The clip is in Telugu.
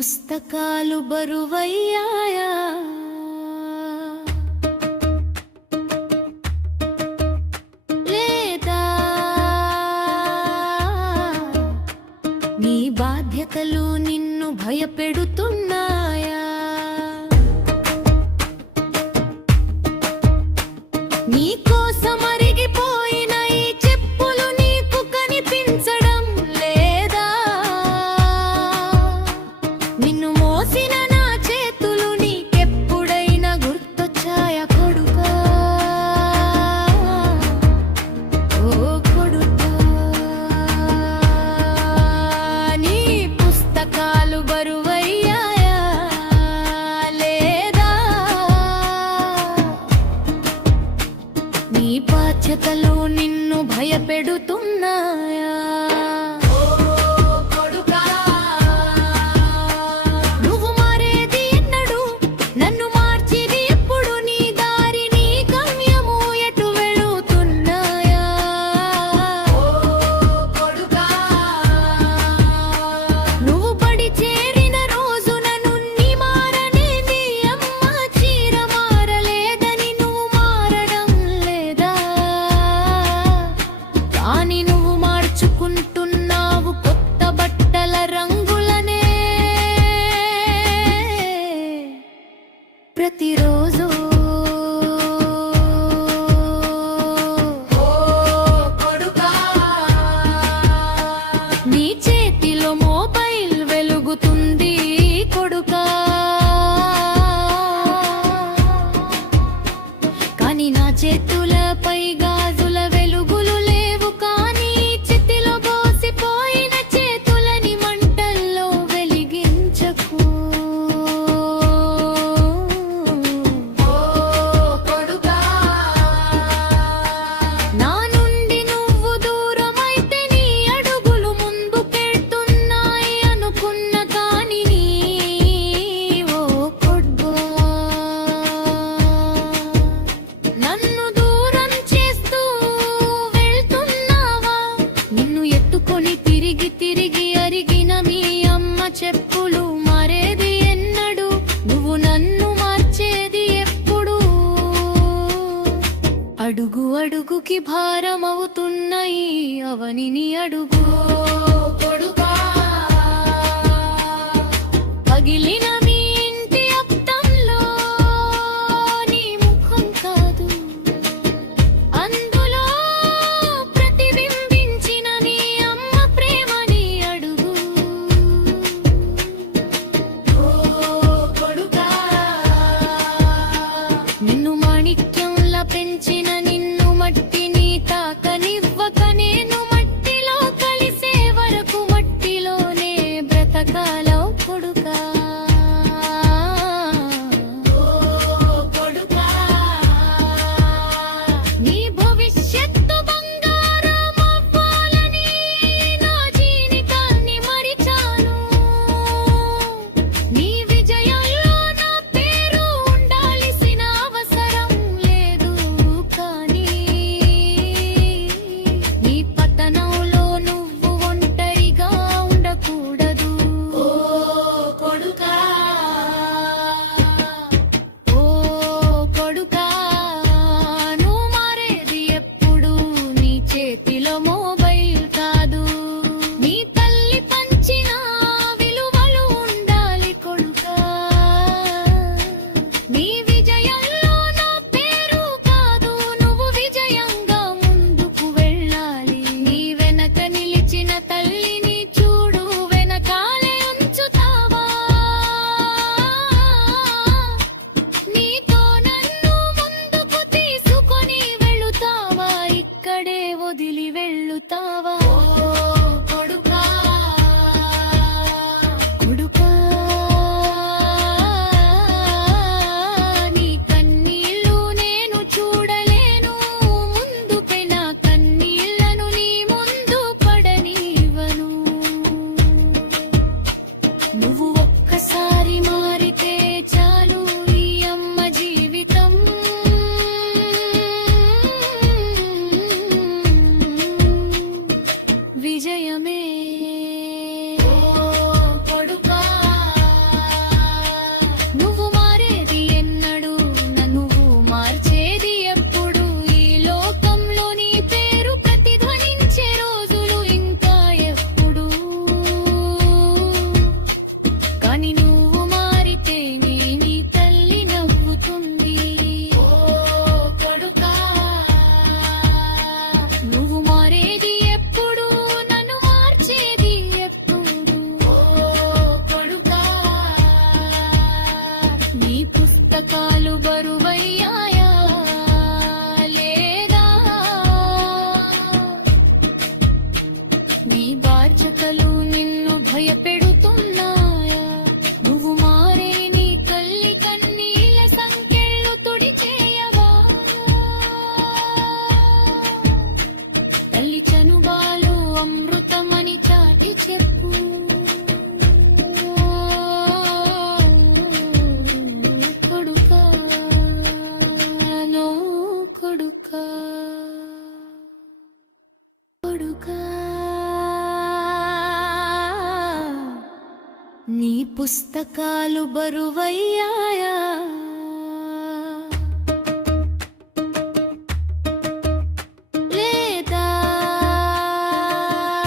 పుస్తకాలు బరువయ్యాయా? లేదా నీ బాధ్యతలు నిన్ను భయపెడుతున్నాయా? నీ కోసం అరిగిపోయిన ఈ చెప్పులు నీకు కనిపించడం లేదా? నిన్ను మోసిన నా చేతులు నీకెప్పుడైనా గుర్తొచ్చాయా కొడుకా? ఓ కొడుకా, నీ పుస్తకాలు బరువయ్యాయా? లేదా నీ బాధ్యతలు నిన్ను భయపెడుతున్నాయా? నువ్వు మారేది ఎన్నడు, నన్ను మార్చేది ఎప్పుడు? నీ దారి నీ గమ్యము ఎటు వెళుతున్నాయా? నువ్వు పడి చేరిన రోజున నున్ని మారనేది అమ్మ చీర మారలేదని నువ్వు మారడం లేదా? కానీ నువ్వు మార్చుకుంటున్నావు కొత్త బట్టల రంగులనే ప్రతిరోజు. నీ చేతిలో మొబైల్ వెలుగుతుంది కొడుకా, కానీ నా చేతులపై గాజుల వెలుగులు లేవు. కానీ చేతిలో బోసిపోయిన చేతులని మంటల్లో వెలిగించకు. నా నుండి నువ్వు దూరమైతే నీ అడుగులు ముందుకెళ్తున్నాయి అనుకున్న, కానీ ఓ కొడుకా, నన్ను దూరం చేస్తూ వెళ్తున్నావా? నిన్ను ఎత్తుకొని తిరిగి తిరిగి అరిగిన మీ అమ్మ చెప్పులు మారేది ఎన్నడు? నువ్వు నన్ను మార్చేది ఎప్పుడు? అడుగు అడుగుకి భారమవుతున్నాయి అవనిని అడుగు. పగిలిన మీ ఇంటి అద్దంలో నీ ముఖం కాదు, అందులో ప్రతిబింబించిన నీ అమ్మ ప్రేమని అడుగు. నిన్ను మాణిక్యంలా పెంచిన నిన్ను మట్టిని తాకనివ్వక నేను మట్టిలో కలిసే వరకు మట్టి పుస్తకాలు బరువయ్యాయా లేదా నీ బాధ్యతలు నిన్ను భయపెడుతున్నాయా నువ్వు మారే నీ తల్లి కన్నీల సంకెళ్ళు తుడిచేయవా తల్లి చనుబాలు అమృతమని చాటి చెప్పు కొడుకా నో కొడుకా కొడుకా నీ పుస్తకాలు బరువయ్యాయా